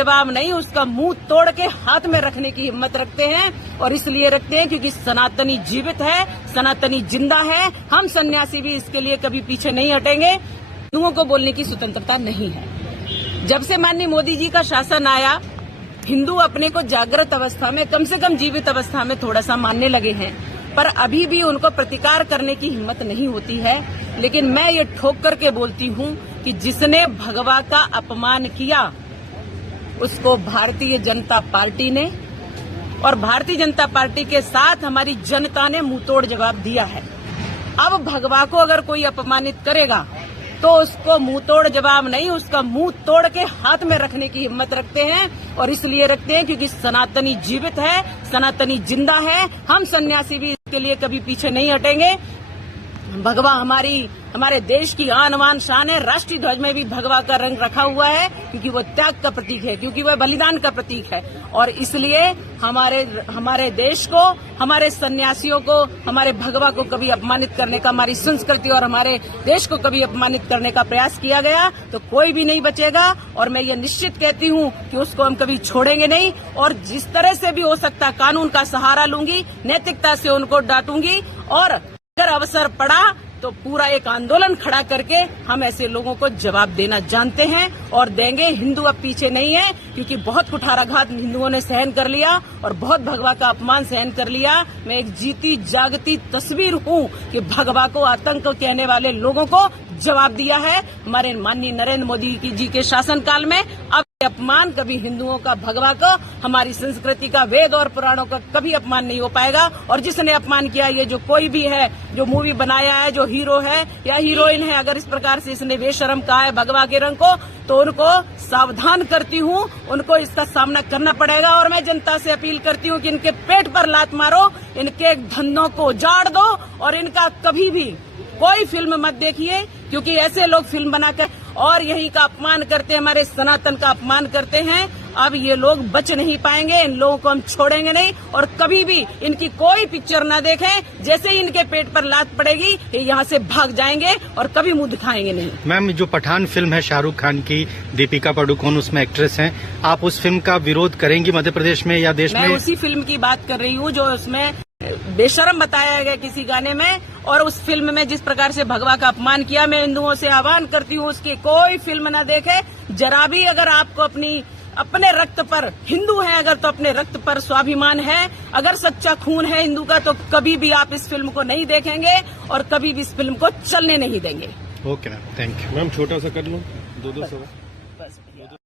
जवाब नहीं, उसका मुंह तोड़ के हाथ में रखने की हिम्मत रखते हैं। और इसलिए रखते हैं क्योंकि सनातनी जीवित है, सनातनी जिंदा है। हम सन्यासी भी इसके लिए कभी पीछे नहीं हटेंगे। हिंदुओं को बोलने की स्वतंत्रता नहीं है। जब से माननीय मोदी जी का शासन आया, हिंदू अपने को जागृत अवस्था में, कम से कम जीवित अवस्था में थोड़ा सा मानने लगे हैं, पर अभी भी उनको प्रतिकार करने की हिम्मत नहीं होती है। लेकिन मैं ये ठोक करके बोलती हूँ कि जिसने भगवा का अपमान किया उसको भारतीय जनता पार्टी ने और भारतीय जनता पार्टी के साथ हमारी जनता ने मुंहतोड़ जवाब दिया है। अब भगवा को अगर कोई अपमानित करेगा तो उसको मुंहतोड़ जवाब नहीं, उसका मुंह तोड़ के हाथ में रखने की हिम्मत रखते हैं। और इसलिए रखते हैं क्योंकि सनातनी जीवित है, सनातनी जिंदा है। हम सन्यासी भी इसके लिए कभी पीछे नहीं हटेंगे। भगवा हमारे देश की आन बान शान है। राष्ट्रीय ध्वज में भी भगवा का रंग रखा हुआ है क्योंकि वो त्याग का प्रतीक है, क्योंकि वह बलिदान का प्रतीक है। और इसलिए हमारे देश को, हमारे सन्यासियों को, हमारे भगवा को कभी अपमानित करने का, हमारी संस्कृति और हमारे देश को कभी अपमानित करने का प्रयास किया गया तो कोई भी नहीं बचेगा। और मैं ये निश्चित कहती हूँ कि उसको हम कभी छोड़ेंगे नहीं। और जिस तरह से भी हो सकता कानून का सहारा लूंगी, नैतिकता से उनको डांटूंगी। और अगर अवसर पड़ा तो पूरा एक आंदोलन खड़ा करके हम ऐसे लोगों को जवाब देना जानते हैं और देंगे। हिंदू अब पीछे नहीं है क्योंकि बहुत कुठाराघात हिंदुओं ने सहन कर लिया और बहुत भगवा का अपमान सहन कर लिया। मैं एक जीती जागती तस्वीर हूँ कि भगवा को आतंक कहने वाले लोगों को जवाब दिया है हमारे माननीय नरेंद्र मोदी जी के शासनकाल में। अब अपमान कभी हिंदुओं का, भगवा का, हमारी संस्कृति का, वेद और पुराणों का कभी अपमान नहीं हो पाएगा। और जिसने अपमान किया, ये जो कोई भी है, जो मूवी बनाया है, जो हीरो है या हीरोइन है, अगर इस प्रकार से इसने बेशरम कहा है भगवा के रंग को, तो उनको सावधान करती हूँ, उनको इसका सामना करना पड़ेगा। और मैं जनता से अपील करती हूँ कि इनके पेट पर लात मारो, इनके धंधों को उजाड़ दो और इनका कभी भी कोई फिल्म मत देखिए क्योंकि ऐसे लोग फिल्म बनाकर और यही का अपमान करते हैं, हमारे सनातन का अपमान करते हैं। अब ये लोग बच नहीं पाएंगे, इन लोगों को हम छोड़ेंगे नहीं और कभी भी इनकी कोई पिक्चर न देखें। जैसे ही इनके पेट पर लात पड़ेगी ये यहाँ से भाग जाएंगे और कभी मुंह दिखाएंगे नहीं। मैम, जो पठान फिल्म है शाहरुख खान की, दीपिका पादुकोण उसमें एक्ट्रेस हैं, आप उस फिल्म का विरोध करेंगी मध्य प्रदेश में या देश में? मैं उसी फिल्म की बात कर रही हूँ जो उसमें बेशरम बताया गया किसी गाने में। और उस फिल्म में जिस प्रकार से भगवा का अपमान किया, मैं हिंदुओं से आह्वान करती हूँ उसकी कोई फिल्म न देखे। जरा भी अगर आपको अपने रक्त पर, हिंदू है अगर तो अपने रक्त पर स्वाभिमान है, अगर सच्चा खून है हिंदू का, तो कभी भी आप इस फिल्म को नहीं देखेंगे और कभी भी इस फिल्म को चलने नहीं देंगे। Okay ma'am, thank you. Ma'am छोटा सा कर लूं, 2-2 सवाल।